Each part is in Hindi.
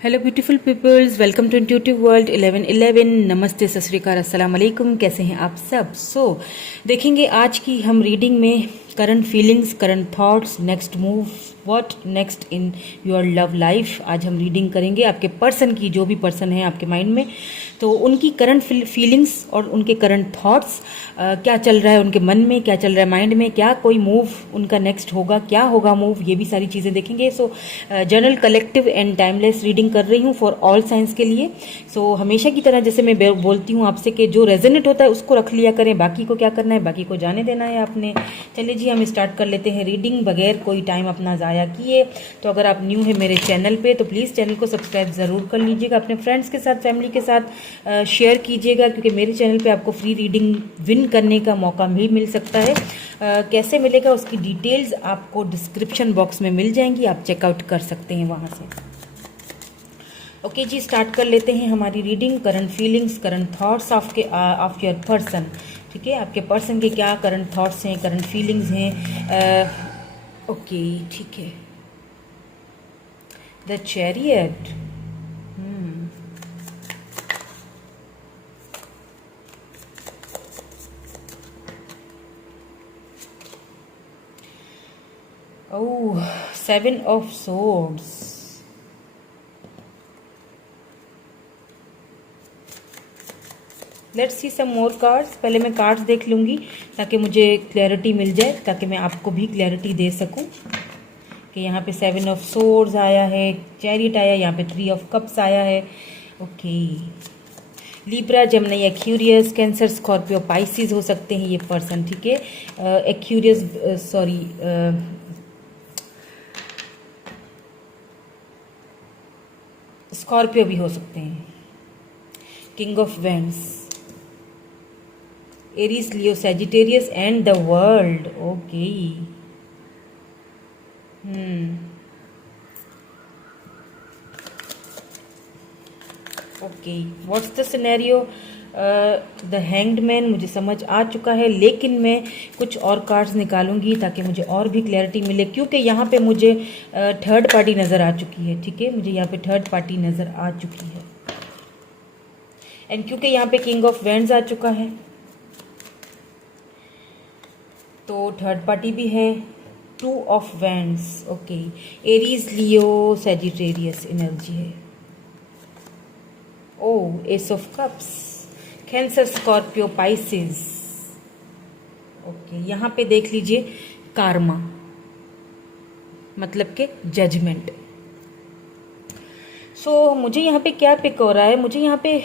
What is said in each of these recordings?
Hello beautiful peoples, welcome to intuitive world 1111। Namaste, सत श्री अकाल, अस्सलाम वालेकुम। कैसे हैं आप सब? देखेंगे आज की हम रीडिंग में current feelings, current thoughts, next move, what next in your love life. आज हम रीडिंग करेंगे आपके पर्सन की, जो भी पर्सन है आपके माइंड में, तो उनकी करंट फीलिंग्स और उनके करंट थॉट्स, क्या चल रहा है उनके मन में, क्या चल रहा है माइंड में, क्या कोई मूव उनका नेक्स्ट होगा, क्या होगा मूव, ये भी सारी चीज़ें देखेंगे। General, collective and timeless reading कर रही हूँ फॉर ऑल साइंस के लिए। हमेशा की तरह जैसे मैं बोलती हूँ आपसे कि जो रेजोनेट होता है उसको रख लिया करें, बाकी को क्या करना है, बाकी को जाने देना है आपने। चलिए जी, हम स्टार्ट कर लेते हैं रीडिंग बगैर कोई टाइम अपना ज़ाया किए। तो अगर आप न्यू है मेरे चैनल पे तो प्लीज़ चैनल को सब्सक्राइब ज़रूर कर लीजिएगा, अपने फ्रेंड्स के साथ, फैमिली के साथ शेयर कीजिएगा, क्योंकि मेरे चैनल पे आपको फ्री रीडिंग विन करने का मौका भी मिल सकता है। कैसे मिलेगा उसकी डिटेल्स आपको डिस्क्रिप्शन बॉक्स में मिल जाएंगी, आप चेकआउट कर सकते हैं वहाँ से। ओके जी, स्टार्ट कर लेते हैं हमारी reading. Current feelings, current thoughts of your person. ठीक है, आपके पर्सन के क्या करंट थॉट्स हैं, करंट फीलिंग्स हैं। ओके, ठीक है। The chariot. Oh, Seven of Swords. Let's see some more cards. पहले मैं कार्ड्स देख लूँगी ताकि मुझे क्लैरिटी मिल जाए, ताकि मैं आपको भी क्लैरिटी दे सकूं कि यहाँ पे 7 ऑफ सोर्ड्स आया है, चैरियट आया, यहाँ पे 3 ऑफ कप्स आया है। Okay, Libra, Gemini, Aquarius, cancer, Scorpio, Pisces हो सकते हैं ये पर्सन। ठीक है, एक्यूरियस, सॉरी, स्कॉर्पियो भी हो सकते हैं। King of wands, Aries, Leo, Sagittarius and the world. Okay, okay, what's the scenario? The hanged man मुझे समझ आ चुका है, लेकिन मैं कुछ और कार्ड्स निकालूंगी ताकि मुझे और भी क्लैरिटी मिले, क्योंकि यहाँ पे मुझे थर्ड पार्टी नज़र आ चुकी है। ठीक है, मुझे यहाँ पे थर्ड पार्टी नज़र आ चुकी है, एंड क्योंकि यहाँ पे किंग ऑफ वेंड्स आ चुका है तो थर्ड पार्टी भी है। 2 of wands, okay, Aries, Leo, Sagittarius energy है। Oh, ace of cups, Cancer, Scorpio, Pisces. Okay, यहाँ पे देख लीजिए कार्मा, मतलब के जजमेंट। मुझे यहाँ पे क्या पिक हो रहा है, मुझे यहाँ पे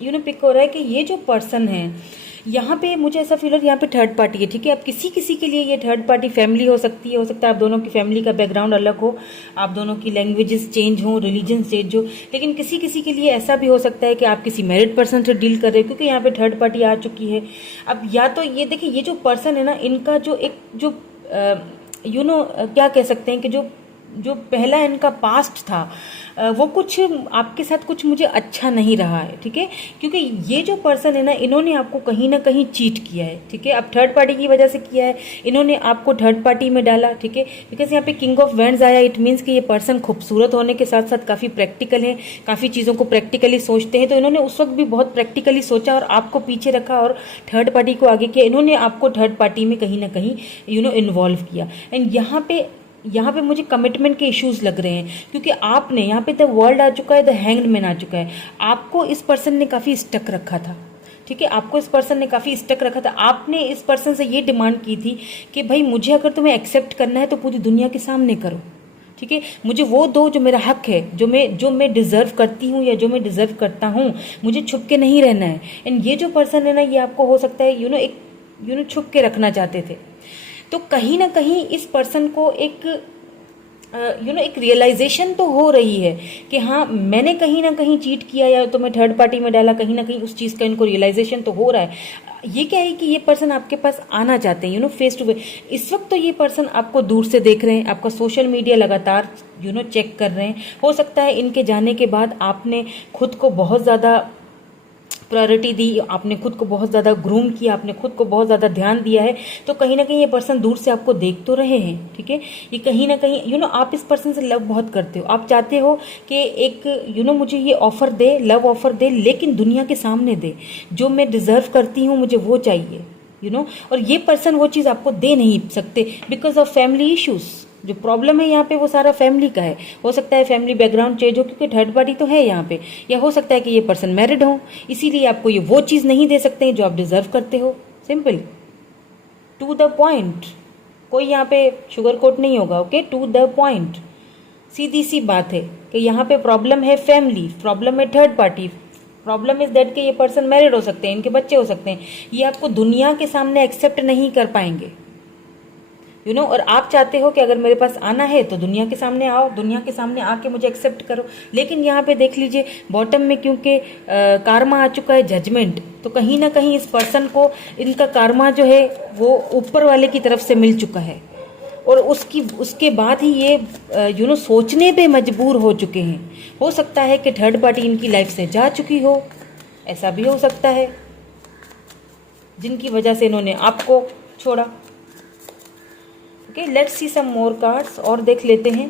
पिक हो रहा है कि ये जो पर्सन है, यहाँ पे मुझे ऐसा फील हो रहा है यहाँ पे थर्ड पार्टी है। ठीक है, अब किसी किसी के लिए ये थर्ड पार्टी फैमिली हो सकती है, हो सकता है आप दोनों की फैमिली का बैकग्राउंड अलग हो, आप दोनों की लैंग्वेजेस चेंज हो, रिलीजन चेंज हो, लेकिन किसी किसी के लिए ऐसा भी हो सकता है कि आप किसी मैरिड पर्सन से डील कर रहे हो, क्योंकि यहाँ पे थर्ड पार्टी आ चुकी है। अब या तो ये देखिए, ये जो पर्सन है ना, इनका जो एक जो क्या कह सकते हैं कि जो पहला इनका पास्ट था, वो कुछ आपके साथ कुछ मुझे अच्छा नहीं रहा है। ठीक है, क्योंकि ये जो पर्सन है ना, इन्होंने आपको कहीं ना कहीं चीट किया है। ठीक है, अब थर्ड पार्टी की वजह से किया है, इन्होंने आपको थर्ड पार्टी में डाला। ठीक है, बिकॉज यहाँ पे किंग ऑफ वेंड्स आया, इट मीन्स कि ये पर्सन खूबसूरत होने के साथ साथ काफ़ी प्रैक्टिकल है, काफ़ी चीज़ों को प्रैक्टिकली सोचते हैं। तो इन्होंने उस वक्त भी बहुत प्रैक्टिकली सोचा और आपको पीछे रखा और थर्ड पार्टी को आगे किया। इन्होंने आपको थर्ड पार्टी में कहीं ना कहीं इन्वॉल्व किया। एंड यहाँ पे मुझे कमिटमेंट के इश्यूज लग रहे हैं, क्योंकि आपने यहाँ पे द वर्ल्ड आ चुका है, द हैंग्ड मैन आ चुका है। आपको इस पर्सन ने काफ़ी स्टक रखा था। ठीक है, आपको इस पर्सन ने काफ़ी स्टक रखा था। आपने इस पर्सन से ये डिमांड की थी कि भाई मुझे अगर तुम्हें एक्सेप्ट करना है तो पूरी दुनिया के सामने करो। ठीक है, मुझे वो दो जो मेरा हक है, जो मैं डिजर्व करती हूँ या जो मैं डिजर्व करता हूँ, मुझे छुप के नहीं रहना है। एंड ये जो पर्सन है ना, ये आपको हो सकता है एक छुप के रखना चाहते थे। तो कहीं ना कहीं इस पर्सन को एक एक रियलाइजेशन तो हो रही है कि हाँ, मैंने कहीं ना कहीं चीट किया या तो मैं थर्ड पार्टी में डाला, कहीं ना कहीं उस चीज़ का इनको रियलाइजेशन तो हो रहा है। ये क्या है कि ये पर्सन आपके पास आना चाहते हैं, फेस टू फेस। इस वक्त तो ये पर्सन आपको दूर से देख रहे हैं, आपका सोशल मीडिया लगातार चेक कर रहे हैं। हो सकता है इनके जाने के बाद आपने खुद को बहुत ज़्यादा प्रायोरिटी दी, आपने खुद को बहुत ज़्यादा ग्रूम किया, आपने खुद को बहुत ज़्यादा ध्यान दिया है, तो कहीं ना कहीं ये पर्सन दूर से आपको देख तो रहे हैं, ठीक है। ये कहीं ना कहीं आप इस पर्सन से लव बहुत करते हो, आप चाहते हो कि एक मुझे ये ऑफर दे, लव ऑफर दे, लेकिन दुनिया के सामने दे, जो मैं डिजर्व करती हूँ मुझे वो चाहिए, और ये पर्सन वो चीज़ आपको दे नहीं सकते बिकॉज ऑफ फैमिली इश्यूज। जो प्रॉब्लम है यहाँ पे वो सारा फैमिली का है। हो सकता है फैमिली बैकग्राउंड चेंज हो, क्योंकि थर्ड पार्टी तो है यहाँ पे, या हो सकता है कि ये पर्सन मैरिड हो, इसीलिए आपको ये वो चीज़ नहीं दे सकते हैं जो आप डिजर्व करते हो। सिंपल, टू द पॉइंट, कोई यहाँ पे शुगर कोट नहीं होगा, ओके, टू द पॉइंट, सीधी सी बात है कि यहाँ पे प्रॉब्लम है फैमिली, प्रॉब्लम है third party, problem is that कि ये पर्सन मैरिड हो सकते हैं, इनके बच्चे हो सकते हैं, ये आपको दुनिया के सामने एक्सेप्ट नहीं कर पाएंगे, और आप चाहते हो कि अगर मेरे पास आना है तो दुनिया के सामने आओ, दुनिया के सामने आके मुझे एक्सेप्ट करो। लेकिन यहाँ पे देख लीजिए बॉटम में, क्योंकि कार्मा आ चुका है, जजमेंट, तो कहीं ना कहीं इस पर्सन को इनका कार्मा जो है वो ऊपर वाले की तरफ से मिल चुका है, और उसके बाद ही ये सोचने पे मजबूर हो चुके हैं। हो सकता है कि थर्ड पार्टी इनकी लाइफ से जा चुकी हो, ऐसा भी हो सकता है, जिनकी वजह से इन्होंने आपको छोड़ा। Okay, let's see some more cards, और देख लेते हैं।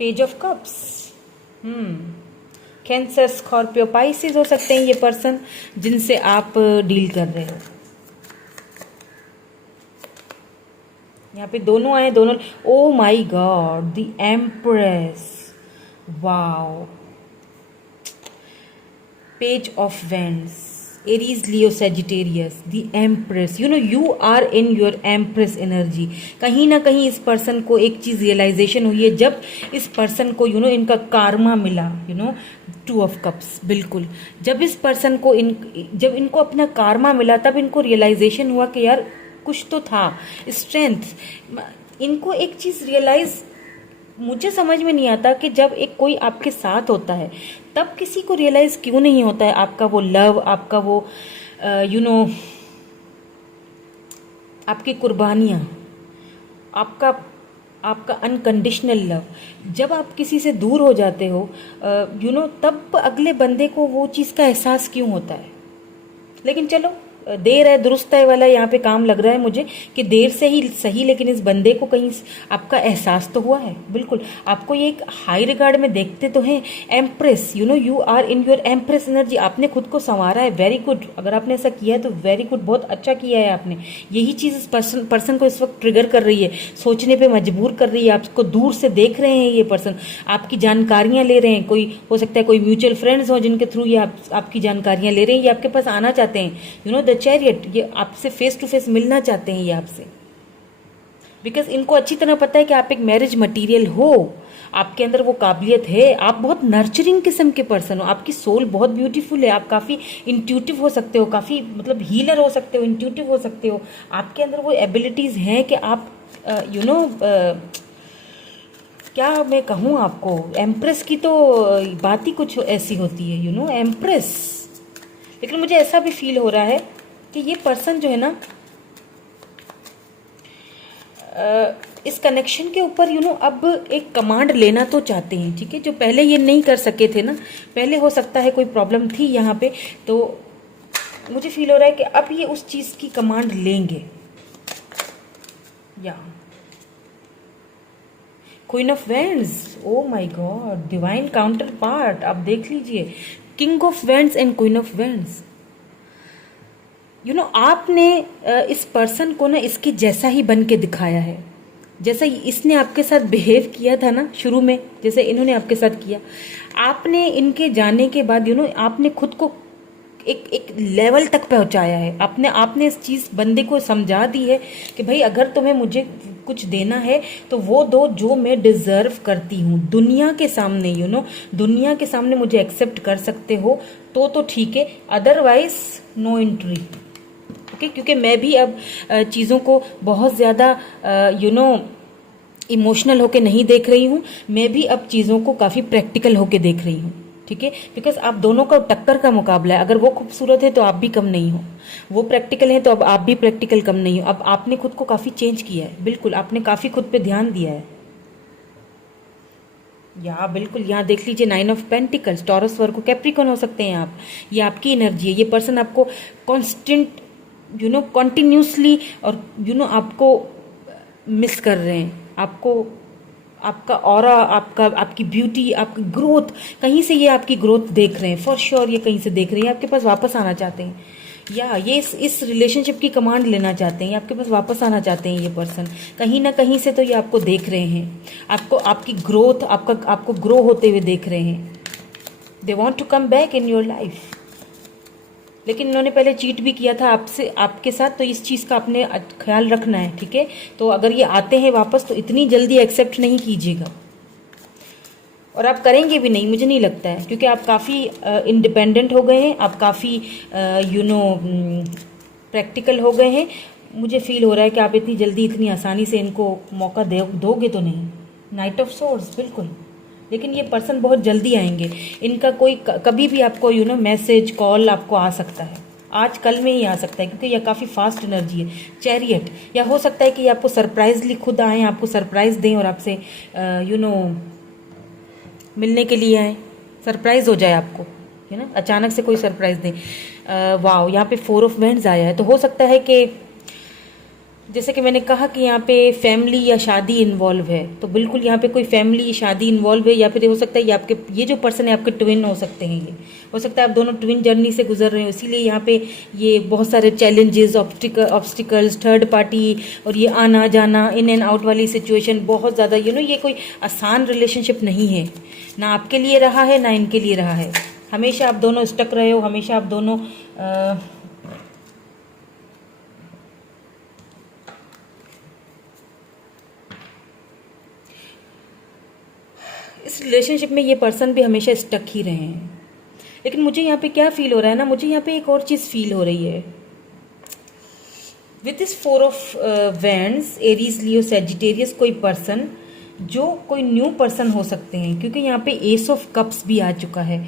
Page of cups, Cancer, Scorpio, Pisces हो सकते हैं ये पर्सन जिनसे आप डील कर रहे हो। यहाँ पे दोनों आए, दोनों, oh my god, the empress, wow, page of wands, Aries, Leo, Sagittarius, the empress, you are in your empress energy. कहीं ना कहीं इस पर्सन को एक चीज रियलाइजेशन हुई है जब इस पर्सन को इनका कार्मा मिला, टू ऑफ कप्स, बिल्कुल, जब इस पर्सन को जब इनको अपना कार्मा मिला तब इनको रियलाइजेशन हुआ कि यार कुछ तो था, स्ट्रेंथ। इनको एक चीज रियलाइज, मुझे समझ में नहीं आता कि जब एक कोई आपके साथ होता है तब किसी को रियलाइज क्यों नहीं होता है आपका वो लव, आपका वो आपकी कुर्बानियाँ, आपका अनकंडीशनल लव। जब आप किसी से दूर हो जाते हो तब अगले बंदे को वो चीज़ का एहसास क्यों होता है। लेकिन चलो, देर है दुरुस्त है वाला यहाँ पे काम लग रहा है मुझे, कि देर से ही सही, लेकिन इस बंदे को कहीं आपका एहसास तो हुआ है। बिल्कुल, आपको ये एक हाई रिगार्ड में देखते तो हैं। Empress, you are in your empress energy, आपने खुद को संवारा है, वेरी गुड। अगर आपने ऐसा किया है तो वेरी गुड, बहुत अच्छा किया है आपने। यही चीज़ इस पर्सन को इस वक्त ट्रिगर कर रही है, सोचने पर मजबूर कर रही है। आपको दूर से देख रहे हैं ये पर्सन, आपकी जानकारियाँ ले रहे हैं। कोई हो सकता है कोई म्यूचुअल फ्रेंड्स हो जिनके थ्रू ये आपकी जानकारियाँ ले रहे हैं, ये आपके पास आना चाहते हैं। द चैरियट, ये आपसे फेस टू फेस मिलना चाहते हैं ये आपसे, बिकॉज इनको अच्छी तरह पता है कि आप एक मैरिज मटेरियल हो, आपके अंदर वो काबिलियत है, आप बहुत नर्चरिंग किस्म के पर्सन हो, आपकी सोल बहुत ब्यूटीफुल है, आप काफ़ी इंट्यूटिव हो सकते हो, काफ़ी मतलब हीलर हो सकते हो, इंट्यूटिव हो सकते हो, आपके अंदर वो एबिलिटीज़ हैं कि आप क्या मैं कहूँ आपको, एम्प्रेस की तो बात ही कुछ ऐसी होती है, एम्प्रेस। लेकिन मुझे ऐसा भी फील हो रहा है कि ये पर्सन जो है ना इस कनेक्शन के ऊपर अब एक कमांड लेना तो चाहते हैं, ठीक है, जो पहले ये नहीं कर सके थे ना। पहले हो सकता है कोई प्रॉब्लम थी यहाँ पे, तो मुझे फील हो रहा है कि अब ये उस चीज़ की कमांड लेंगे। या queen of vends, oh my God, divine counter part, आप देख लीजिए, king of vends and queen of vends. आपने इस पर्सन को ना इसके जैसा ही बन के दिखाया है, जैसा इसने आपके साथ बिहेव किया था ना शुरू में, जैसे इन्होंने आपके साथ किया। आपने इनके जाने के बाद आपने खुद को एक लेवल तक पहुंचाया है। आपने इस चीज़ बंदे को समझा दी है कि भाई अगर तुम्हें मुझे कुछ देना है तो वो दो जो मैं डिजर्व करती हूँ, दुनिया के सामने दुनिया के सामने मुझे एक्सेप्ट कर सकते हो तो ठीक है, अदरवाइज नो एंट्री। ओके, क्योंकि मैं भी अब चीज़ों को बहुत ज़्यादा इमोशनल होके नहीं देख रही हूँ, मैं भी अब चीज़ों को काफ़ी प्रैक्टिकल होके देख रही हूँ, ठीक है, बिकॉज आप दोनों का टक्कर का मुकाबला है। अगर वो खूबसूरत है तो आप भी कम नहीं हो, वो प्रैक्टिकल है तो अब आप भी प्रैक्टिकल कम नहीं हो। अब आपने खुद को काफ़ी चेंज किया है, बिल्कुल, आपने काफ़ी खुद पे ध्यान दिया है। या बिल्कुल, यहाँ देख लीजिए 9 of pentacles, Taurus Virgo Capricorn हो सकते हैं आप। ये आपकी एनर्जी है। ये पर्सन आपको कांस्टेंट कॉन्टिन्यूसली और आपको मिस कर रहे हैं। आपको आपका ऑरा, आपकी ब्यूटी, आपकी ग्रोथ, कहीं से ये आपकी ग्रोथ देख रहे हैं फॉर श्योर। ये कहीं से देख रहे हैं, आपके पास वापस आना चाहते हैं, या ये इस रिलेशनशिप की कमांड लेना चाहते हैं, आपके पास वापस आना चाहते हैं। ये पर्सन कहीं ना कहीं से तो ये आपको देख रहे हैं, आपको आपकी ग्रोथ, आपको ग्रो होते हुए देख रहे हैं। They want to come back in your life. लेकिन इन्होंने पहले चीट भी किया था आपसे, आपके साथ, तो इस चीज़ का आपने ख्याल रखना है, ठीक है। तो अगर ये आते हैं वापस तो इतनी जल्दी एक्सेप्ट नहीं कीजिएगा, और आप करेंगे भी नहीं, मुझे नहीं लगता है, क्योंकि आप काफ़ी इंडिपेंडेंट हो गए हैं, आप काफ़ी प्रैक्टिकल हो गए हैं। मुझे फील हो रहा है कि आप इतनी जल्दी, इतनी आसानी से इनको मौका दोगे तो नहीं। नाइट ऑफ सोर्ड्स, बिल्कुल। लेकिन ये पर्सन बहुत जल्दी आएंगे। इनका कोई कभी भी आपको मैसेज, कॉल आपको आ सकता है, आज कल में ही आ सकता है, क्योंकि यह काफ़ी फास्ट एनर्जी है। चैरियट, या हो सकता है कि ये आपको सरप्राइजली खुद आएँ, आपको सरप्राइज दें और आपसे मिलने के लिए आए, सरप्राइज हो जाए आपको, है ना, अचानक से कोई सरप्राइज दें। वाह, यहाँ पे 4 ऑफ वैंड्स आया है। तो हो सकता है कि जैसे कि मैंने कहा कि यहाँ पे फैमिली या शादी इन्वॉल्व है, तो बिल्कुल यहाँ पे कोई फैमिली शादी इन्वॉल्व है, या फिर हो सकता है ये जो पर्सन है आपके ट्विन हो सकते हैं। ये हो सकता है आप दोनों ट्विन जर्नी से गुजर रहे हो, इसीलिए यहाँ पे ये बहुत सारे चैलेंजेस, ऑब्स्टिकल्स, थर्ड पार्टी, और ये आना जाना, इन एंड आउट वाली सिचुएशन बहुत ज़्यादा, ये कोई आसान रिलेशनशिप नहीं है, ना आपके लिए रहा है ना इनके लिए रहा है। हमेशा आप दोनों स्टक रहे हो, हमेशा आप दोनों इस रिलेशनशिप में ये पर्सन भी हमेशा स्टक ही रहे हैं। लेकिन मुझे यहाँ पे क्या फील हो रहा है ना, मुझे यहाँ पे एक और चीज़ फील हो रही है with this 4 of wands, Aries, Leo, Sagittarius, कोई पर्सन जो कोई न्यू पर्सन हो सकते हैं, क्योंकि यहाँ पे एस ऑफ कप्स भी आ चुका है,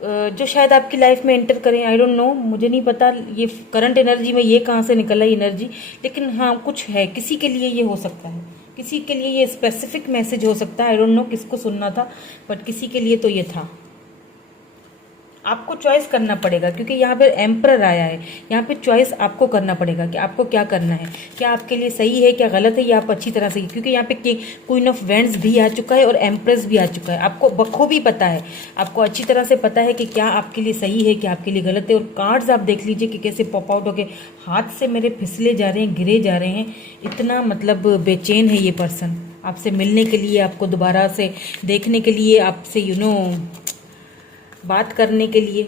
जो शायद आपकी लाइफ में एंटर करें। आई डोंट नो, मुझे नहीं पता ये करंट एनर्जी में ये कहाँ से निकला एनर्जी, लेकिन हाँ कुछ है, किसी के लिए ये हो सकता है, किसी के लिए ये स्पेसिफिक मैसेज हो सकता है। आई डोंट नो किसको सुनना था, बट किसी के लिए तो ये था। आपको चॉइस करना पड़ेगा, क्योंकि यहाँ पे एम्परर आया है। यहाँ पे चॉइस आपको करना पड़ेगा कि आपको क्या करना है, क्या आपके लिए सही है, क्या गलत है, या आप अच्छी तरह से, क्योंकि यहाँ पे क्वीन ऑफ वैंड्स भी आ चुका है और एम्प्रेस भी आ चुका है। आपको बखूबी पता है, आपको अच्छी तरह से पता है कि क्या आपके लिए सही है, क्या आपके लिए गलत है। और कार्ड्स आप देख लीजिए कि कैसे पॉप आउट होके हाथ से मेरे फिसले जा रहे हैं, गिरे जा रहे हैं। इतना मतलब बेचैन है ये पर्सन आपसे मिलने के लिए, आपको दोबारा से देखने के लिए, आपसे बात करने के लिए।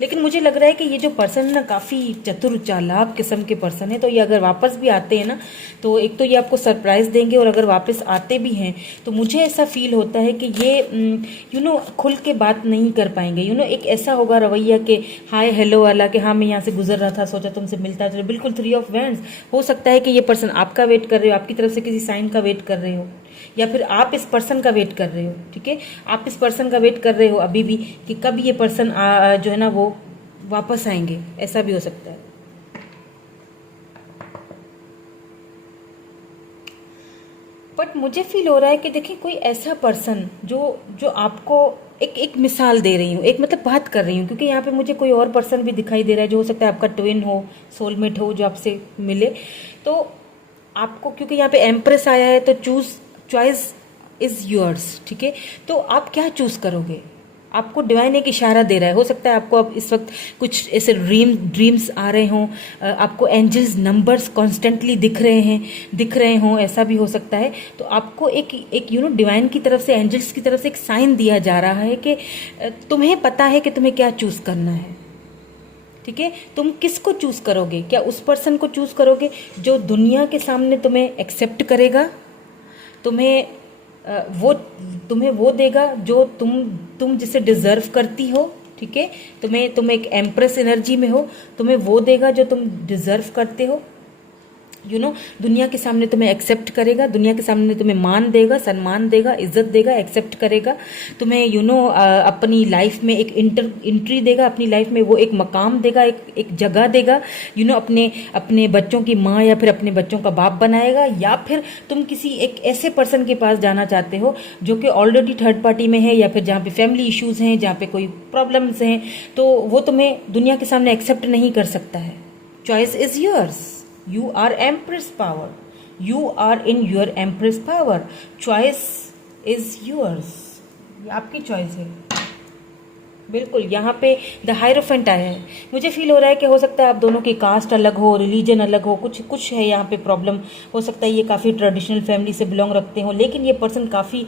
लेकिन मुझे लग रहा है कि ये जो पर्सन है ना, काफ़ी चतुर चालाक किस्म के पर्सन है। तो ये अगर वापस भी आते हैं ना, तो एक तो ये आपको सरप्राइज देंगे, और अगर वापस आते भी हैं तो मुझे ऐसा फील होता है कि ये खुल के बात नहीं कर पाएंगे। एक ऐसा होगा रवैया कि हाय हेलो वाला, कि हाँ मैं यहाँ से गुजर रहा था, सोचा तुमसे मिलता है। बिल्कुल 3 ऑफ वैंड्स। हो सकता है कि ये पर्सन आपका वेट कर रहे हो, आपकी तरफ से किसी साइन का वेट कर रहे हो, या फिर आप इस पर्सन का वेट कर रहे हो, ठीक है, आप इस पर्सन का वेट कर रहे हो अभी भी कि कब ये पर्सन जो है ना वो वापस आएंगे, ऐसा भी हो सकता है। बट मुझे फील हो रहा है कि देखिए कोई ऐसा पर्सन जो आपको एक मिसाल दे रही हूँ, एक मतलब बात कर रही हूँ, क्योंकि यहाँ पे मुझे कोई और पर्सन भी दिखाई दे रहा है जो हो सकता है आपका ट्विन हो, सोलमेट हो, जो आपसे मिले। तो आपको, क्योंकि यहाँ पे एम्प्रेस आया है, तो चॉइस इज योर्स, ठीक है। तो आप क्या चूज करोगे, आपको डिवाइन एक इशारा दे रहा है। हो सकता है आपको अब इस वक्त कुछ ऐसे ड्रीम्स आ रहे हों, आपको एंजल्स नंबर्स कॉन्स्टेंटली दिख रहे हों, ऐसा भी हो सकता है। तो आपको एक डिवाइन की तरफ से, एंजल्स की तरफ से एक साइन दिया जा रहा है कि तुम्हें पता है कि तुम्हें क्या चूज करना है, ठीक है। तुम किसको चूज करोगे? क्या उस पर्सन को चूज करोगे जो दुनिया के सामने तुम्हें एक्सेप्ट करेगा, तुम्हें वो देगा जो तुम जिसे डिजर्व करती हो, ठीक है। तुम एक एम्प्रेस एनर्जी में हो, तुम्हें वो देगा जो तुम डिजर्व करते हो, दुनिया के सामने तुम्हें एक्सेप्ट करेगा, दुनिया के सामने तुम्हें मान देगा, सम्मान देगा, इज्जत देगा, एक्सेप्ट करेगा, तुम्हें अपनी लाइफ में एक एंट्री देगा, अपनी लाइफ में वो एक मकाम देगा, एक जगह देगा, अपने अपने बच्चों की माँ या फिर अपने बच्चों का बाप बनाएगा। या फिर तुम किसी एक ऐसे पर्सन के पास जाना चाहते हो जो कि ऑलरेडी थर्ड पार्टी में है, या फिर जहाँ पे फैमिली इश्यूज हैं, जहाँ पे कोई प्रॉब्लम्स हैं, तो वो तुम्हें दुनिया के सामने एक्सेप्ट नहीं कर सकता है। Choice is yours. You are Empress power. You are in your Empress power. Choice is yours. ये आपकी चॉइस है। बिल्कुल, यहाँ पे द हायरोफेंट आया है। मुझे फील हो रहा है कि हो सकता है आप दोनों की कास्ट अलग हो, रिलीजन अलग हो, कुछ है यहाँ पे प्रॉब्लम। हो सकता है ये काफ़ी ट्रेडिशनल फैमिली से बिलोंग रखते हो, लेकिन ये पर्सन काफ़ी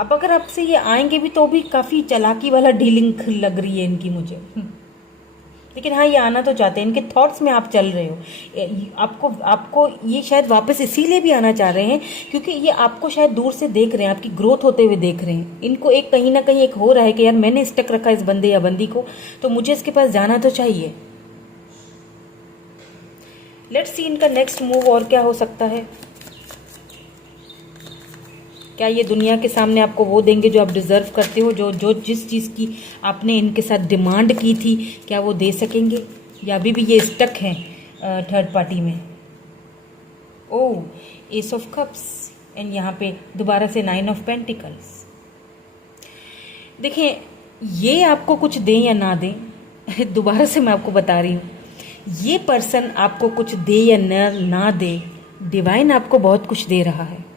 अब अगर आपसे ये आएंगे भी तो भी काफ़ी चालाकी वाला डीलिंग लग रही है इनकी मुझे। लेकिन हाँ, ये आना तो चाहते हैं, इनके थॉट्स में आप चल रहे हो। आपको ये शायद वापस इसीलिए भी आना चाह रहे हैं क्योंकि ये आपको शायद दूर से देख रहे हैं, आपकी ग्रोथ होते हुए देख रहे हैं। इनको एक कहीं ना कहीं एक हो रहा है कि यार मैंने स्टक रखा इस बंदे या बंदी को, तो मुझे इसके पास जाना तो चाहिए। लेट्स सी इनका नेक्स्ट मूव और क्या हो सकता है। क्या ये दुनिया के सामने आपको वो देंगे जो आप डिज़र्व करते हो, जो जिस चीज़ की आपने इनके साथ डिमांड की थी, क्या वो दे सकेंगे, या अभी भी ये स्टक हैं थर्ड पार्टी में। ओह, एस ऑफ कप्स, एंड यहाँ पे दोबारा से 9 ऑफ पेंटिकल्स। देखिए, ये आपको कुछ दें या ना दें दोबारा से मैं आपको बता रही हूँ, ये पर्सन आपको कुछ दे या ना दे, डिवाइन आपको बहुत कुछ दे रहा है।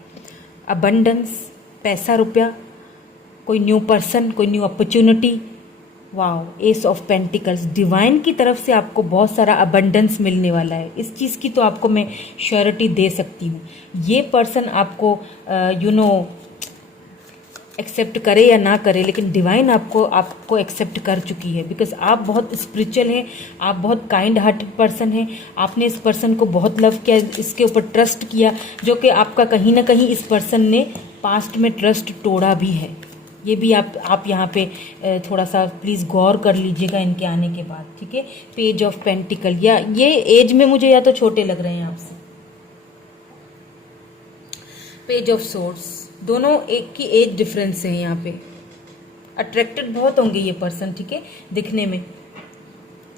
अबंडेंस, पैसा रुपया, कोई न्यू पर्सन, कोई new opportunity. Wow, S of pentacles, divine की तरफ से आपको बहुत सारा अबंडेंस मिलने वाला है। इस चीज़ की तो आपको मैं श्योरिटी दे सकती हूँ। ये पर्सन आपको एक्सेप्ट करे या ना करे, लेकिन डिवाइन आपको एक्सेप्ट कर चुकी है, बिकॉज आप बहुत स्पिरिचुअल हैं, आप बहुत काइंड हार्टेड पर्सन हैं। आपने इस पर्सन को बहुत लव किया, इसके ऊपर ट्रस्ट किया, जो कि आपका कहीं ना कहीं इस पर्सन ने पास्ट में ट्रस्ट तोड़ा भी है। ये भी आप यहाँ पे थोड़ा सा प्लीज़ गौर कर लीजिएगा इनके आने के बाद, ठीक है। पेज ऑफ पेंटिकल, या ये एज में मुझे या तो छोटे लग रहे हैं आपसे। पेज ऑफ सोर्ड्स, दोनों एक की एज डिफरेंस है यहाँ पे। अट्रैक्टेड बहुत होंगे ये पर्सन, ठीक है, दिखने में,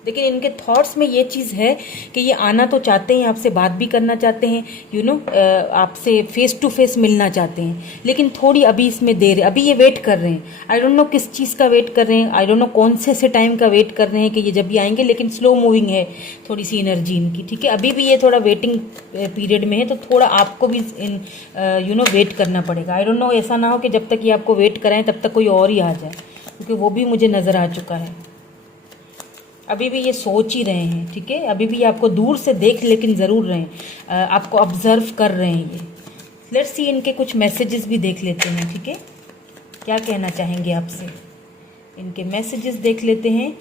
लेकिन इनके थॉट्स में ये चीज़ है कि ये आना तो चाहते हैं, आपसे बात भी करना चाहते हैं, आपसे फेस टू फेस मिलना चाहते हैं, लेकिन थोड़ी अभी इसमें देर है। अभी ये वेट कर रहे हैं, आई डोंट नो किस चीज़ का वेट कर रहे हैं, आई डोंट नो कौन से टाइम का वेट कर रहे हैं कि ये जब भी आएंगे, लेकिन स्लो मूविंग है थोड़ी सी एनर्जी इनकी, ठीक है। अभी भी ये थोड़ा वेटिंग पीरियड में है, तो थोड़ा आपको भी वेट करना पड़ेगा। आई डोंट नो, ऐसा ना हो कि जब तक ये आपको वेट कराएं तब तक कोई और ही आ जाए, क्योंकि वो भी मुझे नज़र आ चुका है। अभी भी ये सोच ही रहे हैं, ठीक है, अभी भी आपको दूर से देख लेकिन ज़रूर रहे हैं, आपको ऑब्जर्व कर रहे हैं ये। लेट्स सी इनके कुछ मैसेजेस भी देख लेते हैं, ठीक है, क्या कहना चाहेंगे आपसे। इनके मैसेजेस देख लेते हैं।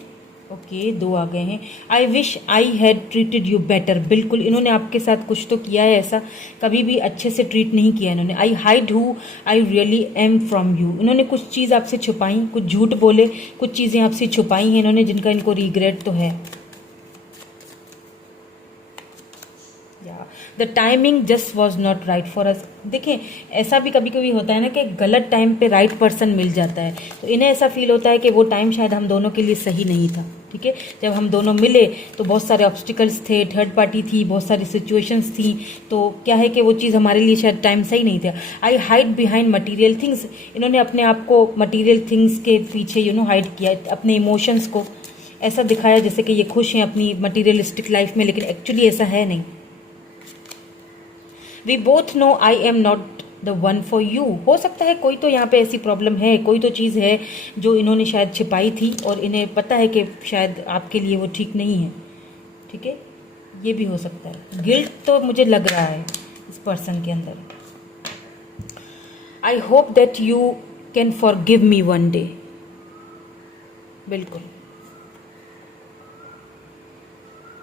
ओके, 2 आ गए हैं। I wish I had treated you better. बिल्कुल, इन्होंने आपके साथ कुछ तो किया है ऐसा, कभी भी अच्छे से ट्रीट नहीं किया इन्होंने। आई hide who I really am from you, इन्होंने कुछ चीज़ आपसे छुपाई, कुछ झूठ बोले, कुछ चीज़ें आपसे छुपाई हैं इन्होंने, जिनका इनको रिग्रेट तो है। The timing just was not right for us. देखें, ऐसा भी कभी कभी होता है ना कि गलत टाइम पे राइट पर्सन मिल जाता है, तो इन्हें ऐसा फील होता है कि वो टाइम शायद हम दोनों के लिए सही नहीं था, ठीक है। जब हम दोनों मिले तो बहुत सारे ऑब्स्टिकल्स थे, थर्ड पार्टी थी, बहुत सारी सिचुएशंस थी, तो क्या है कि वो चीज़ हमारे लिए शायद टाइम सही नहीं था। आई हाइड बिहाइंड मटीरियल थिंग्स, इन्होंने अपने आप को मटीरियल थिंग्स के पीछे हाइड किया, अपने इमोशंस को ऐसा दिखाया जैसे कि ये खुश हैं अपनी मटीरियलिस्टिक लाइफ में, लेकिन एक्चुअली ऐसा है नहीं। We both know I am not the one for you. हो सकता है कोई तो यहाँ पे ऐसी प्रॉब्लम है, कोई तो चीज़ है जो इन्होंने शायद छिपाई थी और इन्हें पता है कि शायद आपके लिए वो ठीक नहीं है, ठीक है, ये भी हो सकता है। गिल्ट तो मुझे लग रहा है इस पर्सन के अंदर। I hope that you can forgive me one day. बिल्कुल।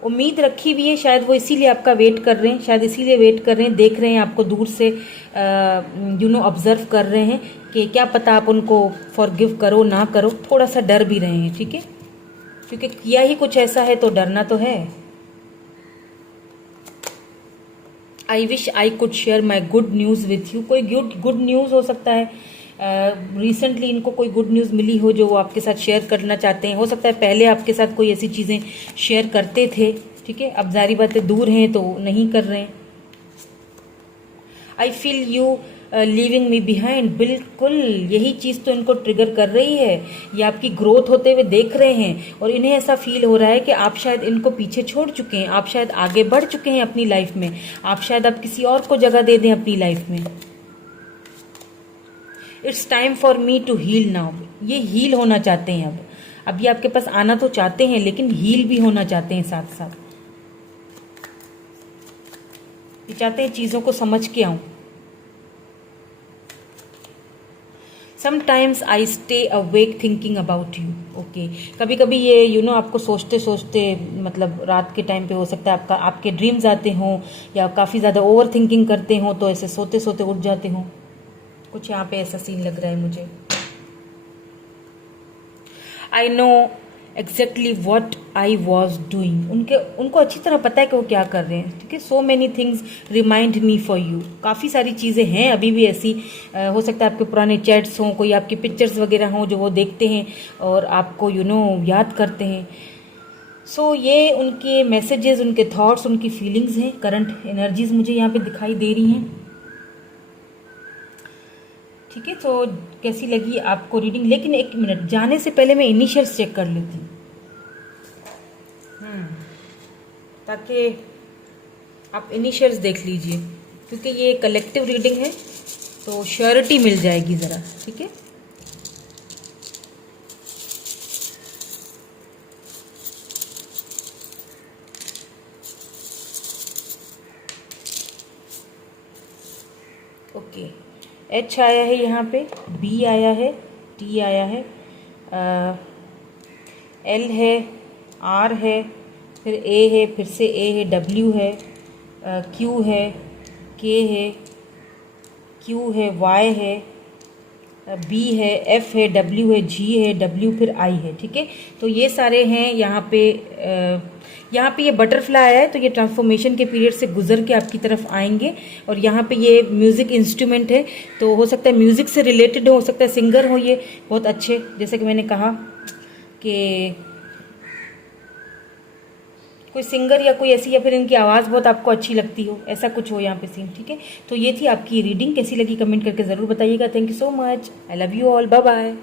उम्मीद रखी हुई है, शायद वो इसीलिए आपका वेट कर रहे हैं, शायद इसीलिए वेट कर रहे हैं, देख रहे हैं आपको दूर से, ऑब्जर्व कर रहे हैं कि क्या पता आप उनको फॉरगिव करो ना करो, थोड़ा सा डर भी रहे हैं, ठीक है, क्योंकि किया ही कुछ ऐसा है तो डरना तो है। I wish I could share my good news with you. कोई गुड न्यूज़ हो सकता है, रिसेंटली इनको कोई गुड न्यूज़ मिली हो जो वो आपके साथ शेयर करना चाहते हैं। हो सकता है पहले आपके साथ कोई ऐसी चीज़ें शेयर करते थे, ठीक है, अब जारी बात है दूर हैं तो नहीं कर रहे हैं। I feel you leaving me behind, बिल्कुल यही चीज़ तो इनको ट्रिगर कर रही है। ये आपकी ग्रोथ होते हुए देख रहे हैं और इन्हें ऐसा फील हो रहा है कि आप शायद इनको पीछे छोड़ चुके हैं, आप शायद आगे बढ़ चुके हैं अपनी लाइफ में, आप शायद अब किसी और को जगह दे दें अपनी लाइफ में। It's time for me to heal now, ये हील होना चाहते हैं अब ये आपके पास आना तो चाहते हैं लेकिन हील भी होना चाहते हैं साथ साथ। ये चाहते हैं चीज़ों को समझ के आऊं। Sometimes I stay awake thinking about you, okay, कभी कभी ये आपको सोचते सोचते, मतलब रात के टाइम पे हो सकता है आपके ड्रीम्स आते हों या काफ़ी ज़्यादा ओवर थिंकिंग करते हों तो ऐसे सोते सोते उठ जाते हों, कुछ यहाँ पे ऐसा सीन लग रहा है मुझे। I know exactly what I was doing, उनको अच्छी तरह पता है कि वो क्या कर रहे हैं, ठीक है। So many things remind me for you, काफ़ी सारी चीज़ें हैं अभी भी ऐसी, हो सकता है आपके पुराने चैट्स हों, कोई आपकी पिक्चर्स वगैरह हों जो वो देखते हैं और आपको याद करते हैं। सो ये उनके मैसेजेस, उनके थॉट्स, उनकी फीलिंग्स हैं, करंट एनर्जीज मुझे यहाँ पे दिखाई दे रही हैं, ठीक है। तो कैसी लगी आपको रीडिंग? लेकिन एक मिनट, जाने से पहले मैं इनिशियल्स चेक कर लेती हूँ, ताकि आप इनिशियल्स देख लीजिए, क्योंकि ये कलेक्टिव रीडिंग है तो श्योरिटी मिल जाएगी ज़रा, ठीक है। ओके, एच आया है यहाँ पे, बी आया है, टी आया है, एल है, आर है, फिर ए है, फिर से ए है, डब्ल्यू है, क्यू है, के है, क्यू है, वाई है, बी है, एफ है, डब्ल्यू है, जी है, डब्ल्यू फिर आई है, ठीक है। तो ये सारे हैं यहाँ पे। ये बटरफ्लाई आया है तो ये ट्रांसफॉर्मेशन के पीरियड से गुजर के आपकी तरफ आएंगे। और यहाँ पे ये म्यूज़िक इंस्ट्रूमेंट है, तो हो सकता है म्यूज़िक से रिलेटेड हो सकता है सिंगर हो ये बहुत अच्छे, जैसे कि मैंने कहा कि कोई सिंगर या कोई ऐसी, या फिर इनकी आवाज़ बहुत आपको अच्छी लगती हो, ऐसा कुछ हो यहाँ पे सीन, ठीक है। तो ये थी आपकी रीडिंग, कैसी लगी कमेंट करके ज़रूर बताइएगा। Thank you so much, I love you all, bye bye.